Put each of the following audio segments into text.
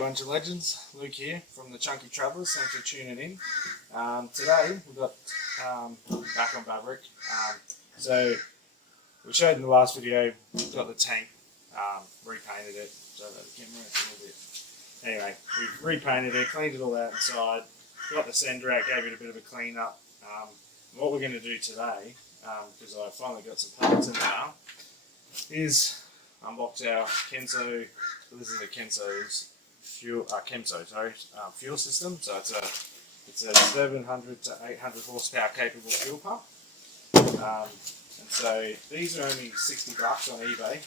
bunch of legends. Luke here from the Chunky Travellers. Thanks for tuning in. Today we've got back on Maverick. So we showed in the last video, we've got the tank, repainted it. So that the camera a little bit. Anyway, we've repainted it, cleaned it all out inside, got the sender out, gave it a bit of a clean up. What we're going to do today, because I finally got some parts in now, is unbox our KEMSO. So this is a KEMSO's fuel system. So it's a 700 to 800 horsepower capable fuel pump. And so these are only $60 on eBay.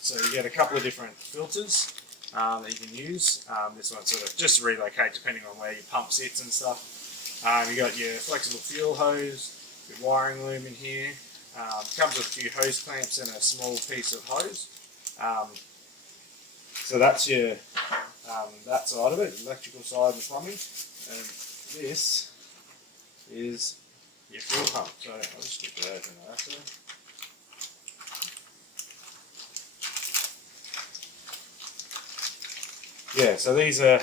So you get a couple of different filters that you can use. This one sort of just relocate depending on where your pump sits and stuff. You got your flexible fuel hose, your wiring loom in here. Comes with a few hose clamps and a small piece of hose. So that's your that side of it, electrical side and plumbing. And this is your fuel pump. So I'll just get that open actually. Yeah, so these are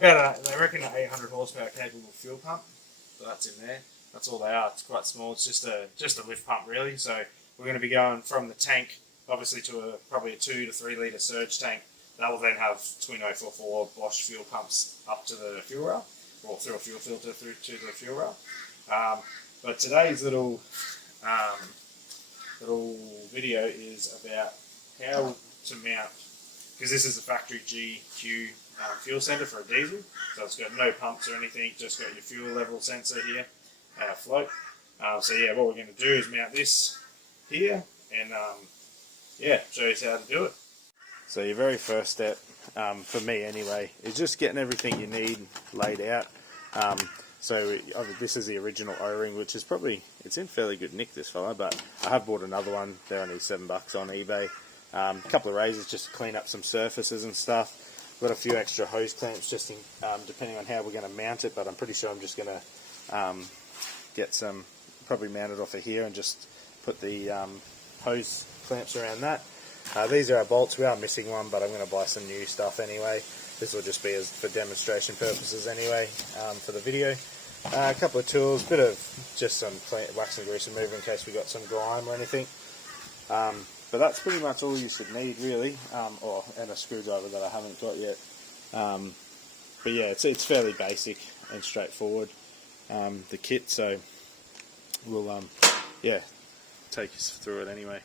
they reckon an 800 horsepower capable fuel pump. So that's in there. That's all they are. It's quite small. It's just a lift pump really. So we're going to be going from the tank, obviously, to probably a 2 to 3 litre surge tank. That will then have twin 044 Bosch fuel pumps up to the fuel rail, or through a fuel filter through to the fuel rail. But today's little video is about how to mount, because this is a factory GQ fuel sender for a diesel, so it's got no pumps or anything, just got your fuel level sensor here, float. So yeah, what we're going to do is mount this here and yeah, show you how to do it. So your very first step, for me anyway, is just getting everything you need laid out. So this is the original O-ring, which is probably, it's in fairly good nick, this fella, but I have bought another one. They're only $7 on eBay. A couple of razors just to clean up some surfaces and stuff. Got a few extra hose clamps just in, depending on how we're going to mount it, but I'm pretty sure I'm just going to get some, probably mount it off of here and just put the hose clamps around that. These are our bolts. We are missing one, but I'm going to buy some new stuff anyway. This will just be for demonstration purposes anyway, for the video. A couple of tools, bit of just some wax and grease remover in case we got some grime or anything. But that's pretty much all you should need really, and a screwdriver that I haven't got yet. But yeah, it's fairly basic and straightforward, the kit, so we'll yeah, take us through it anyway.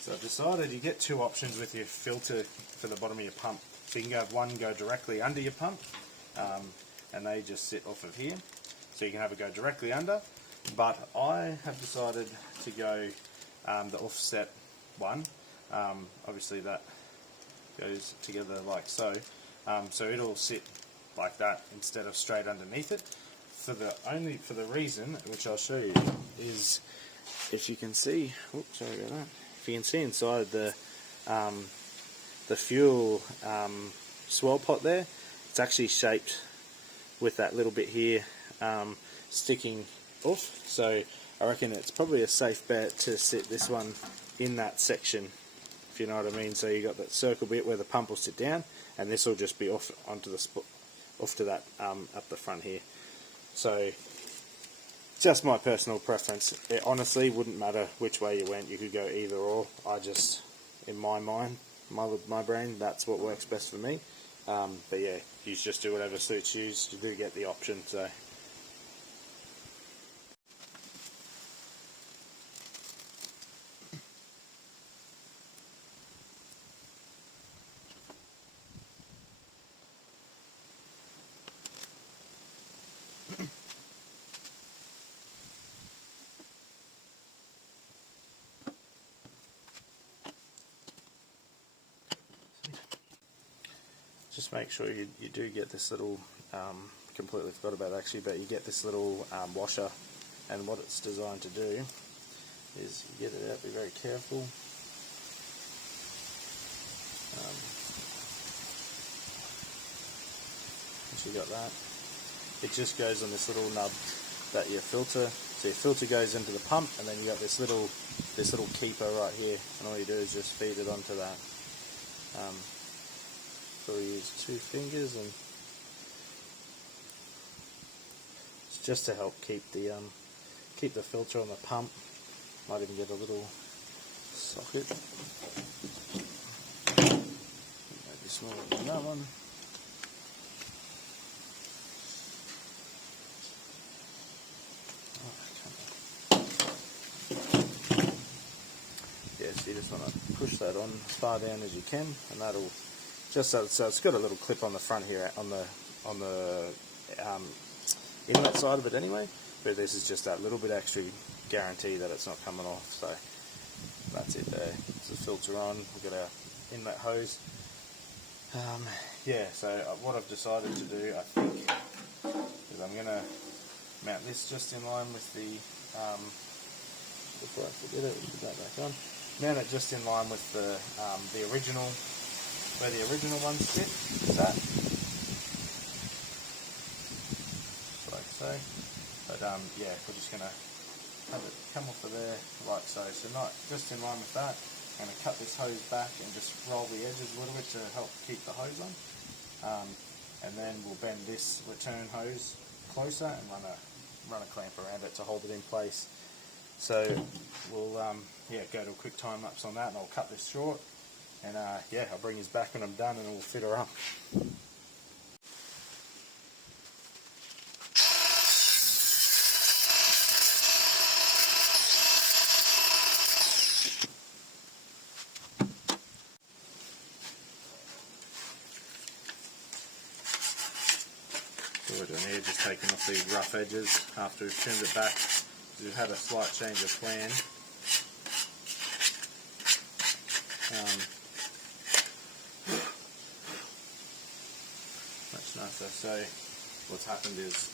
So I've decided you get two options with your filter for the bottom of your pump. So you can have one go directly under your pump, and they just sit off of here. So you can have it go directly under, but I have decided to go the offset one. Obviously that goes together like so. So it'll sit like that instead of straight underneath it. For the reason, which I'll show you, is if you can see, oops, sorry about that. If you can see inside the fuel swirl pot there, it's actually shaped with that little bit here sticking off. So I reckon it's probably a safe bet to sit this one in that section, if you know what I mean. So you got that circle bit where the pump will sit down, and this will just be off onto the off to that up the front here. So just my personal preference. It honestly wouldn't matter which way you went. You could go either or. I just, in my mind, my brain, that's what works best for me. But yeah, you just do whatever suits you. You do get the option. So. Just make sure you do get this little, completely forgot about it actually, but you get this little washer, and what it's designed to do is you get it out, be very careful. Once you got that, it just goes on this little nub that your filter, so your filter goes into the pump, and then you got this little keeper right here, and all you do is just feed it onto that. So we use 2 fingers, and it's just to help keep the filter on the pump. Might even get a little socket, maybe smaller than that one. So you just want to push that on as far down as you can, and that'll just so it's got a little clip on the front here on the inlet side of it anyway. But this is just that little bit extra guarantee that it's not coming off. So that's it there. It's the filter on. We've got our inlet hose. Yeah. So what I've decided to do, I think, is I'm going to mount this just in line with the. Before I forget it, we put that back on. Mount it just in line with the original, where the original ones sit, that, just like so. But yeah, we're just going to have it come off of there like so. So not just in line with that. I'm going to cut this hose back and just roll the edges a little bit to help keep the hose on. And then we'll bend this return hose closer and run a clamp around it to hold it in place. So we'll yeah, go to a quick time lapse on that, and I'll cut this short, and yeah, I'll bring his back when I'm done, and we'll fit her up. So we're doing here, just taking off these rough edges after we've trimmed it back. We've had a slight change of plan. Much nicer. So what's happened is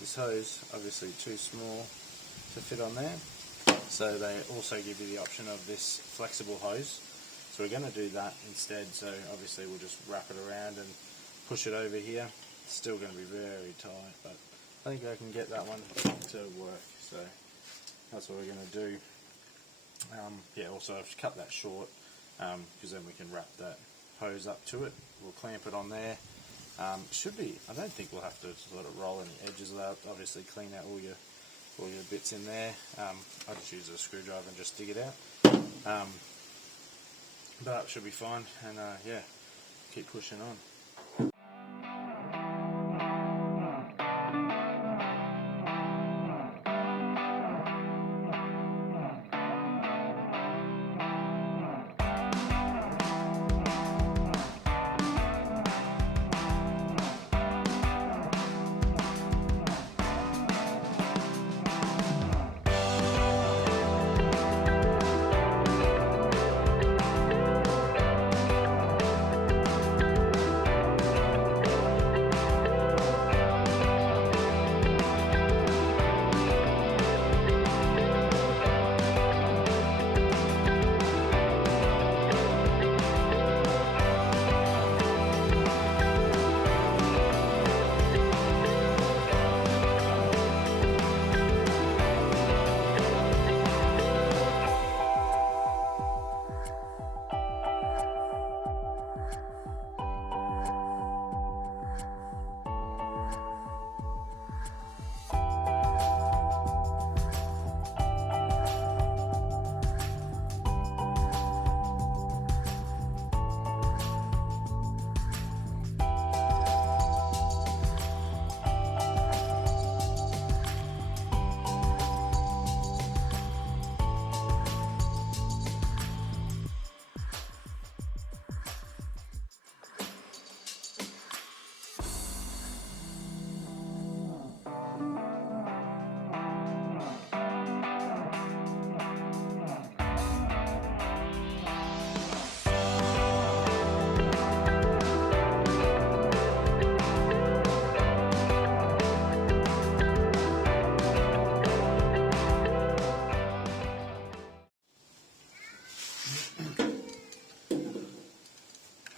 this hose obviously too small to fit on there. So they also give you the option of this flexible hose. So we're going to do that instead. So obviously we'll just wrap it around and push it over here. It's still going to be very tight, but I think I can get that one to work, so that's what we're going to do. Yeah, also I've cut that short because then we can wrap that hose up to it. We'll clamp it on there. Should be, I don't think we'll have to sort of roll any edges out. Obviously clean out all your bits in there. I just use a screwdriver and just dig it out. But it should be fine, and yeah, keep pushing on.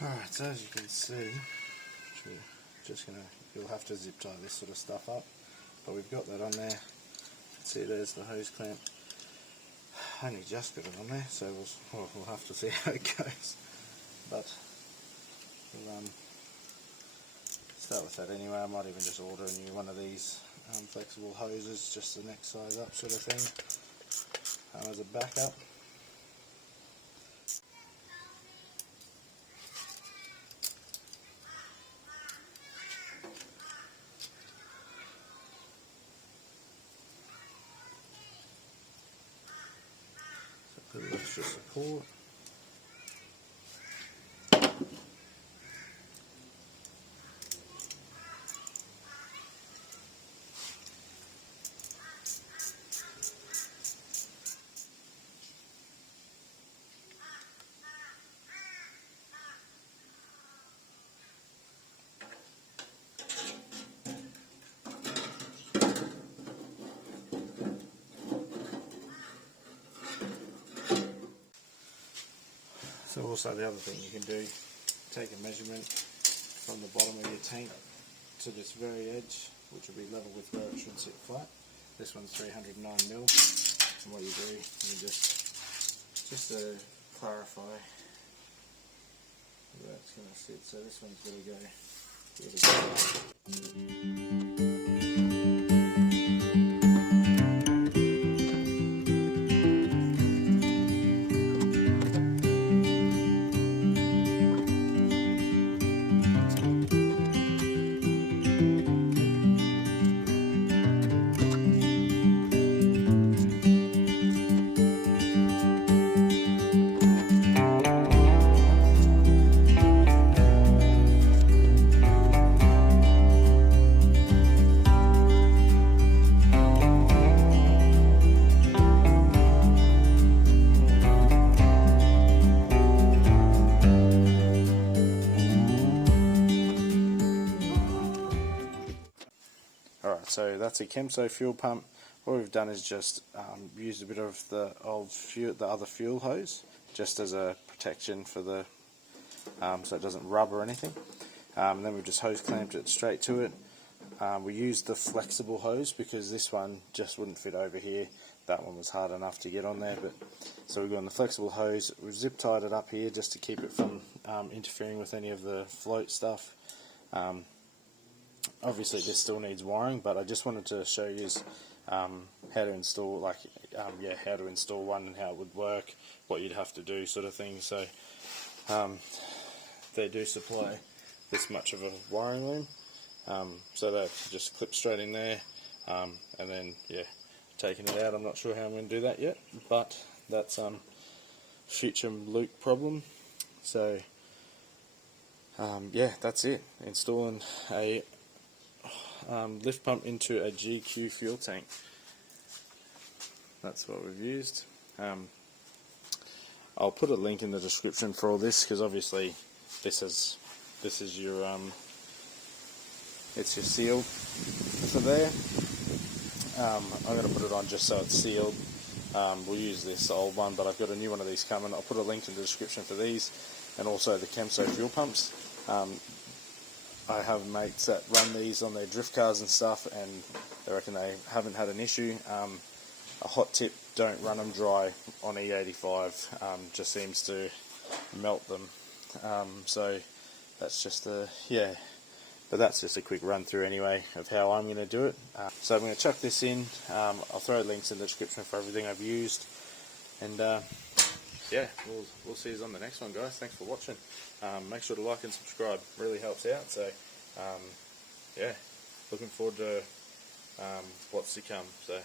Alright, so as you can see, you'll have to zip tie this sort of stuff up, but we've got that on there. See, there's the hose clamp. I only just got it on there, so we'll have to see how it goes. But we'll start with that anyway. I might even just order a new one of these flexible hoses, just the next size up sort of thing, as a backup. So a little extra support. So also the other thing you can do, take a measurement from the bottom of your tank to this very edge, which will be level with where it should sit flat. This one's 309 mil, and what you do, you just to clarify where it's going to sit. So this one's going to go here to go. Alright, so that's a KEMSO fuel pump. What we've done is just used a bit of the other fuel hose, just as a protection for the so it doesn't rub or anything. And then we've just hose clamped it straight to it. We used the flexible hose because this one just wouldn't fit over here. That one was hard enough to get on there, but so we've got the flexible hose. We've zip tied it up here just to keep it from interfering with any of the float stuff. Obviously this still needs wiring, but I just wanted to show you how to install, how to install one and how it would work, what you'd have to do, sort of thing. So they do supply this much of a wiring loom, so that just clips straight in there, and then taking it out. I'm not sure how I'm going to do that yet, but that's future Luke problem. So that's it. Installing a lift pump into a GQ fuel tank. That's what we've used. I'll put a link in the description for all this, because obviously this is your it's your seal for there. I'm going to put it on just so it's sealed. We'll use this old one, but I've got a new one of these coming. I'll put a link in the description for these, and also the KEMSO fuel pumps. I have mates that run these on their drift cars and stuff, and they reckon they haven't had an issue. A hot tip, don't run them dry on E85, just seems to melt them. So that's just but that's just a quick run through anyway of how I'm going to do it. So I'm going to chuck this in. I'll throw links in the description for everything I've used, and we'll see you on the next one, guys. Thanks for watching. Make sure to like and subscribe, really helps out. So looking forward to what's to come. So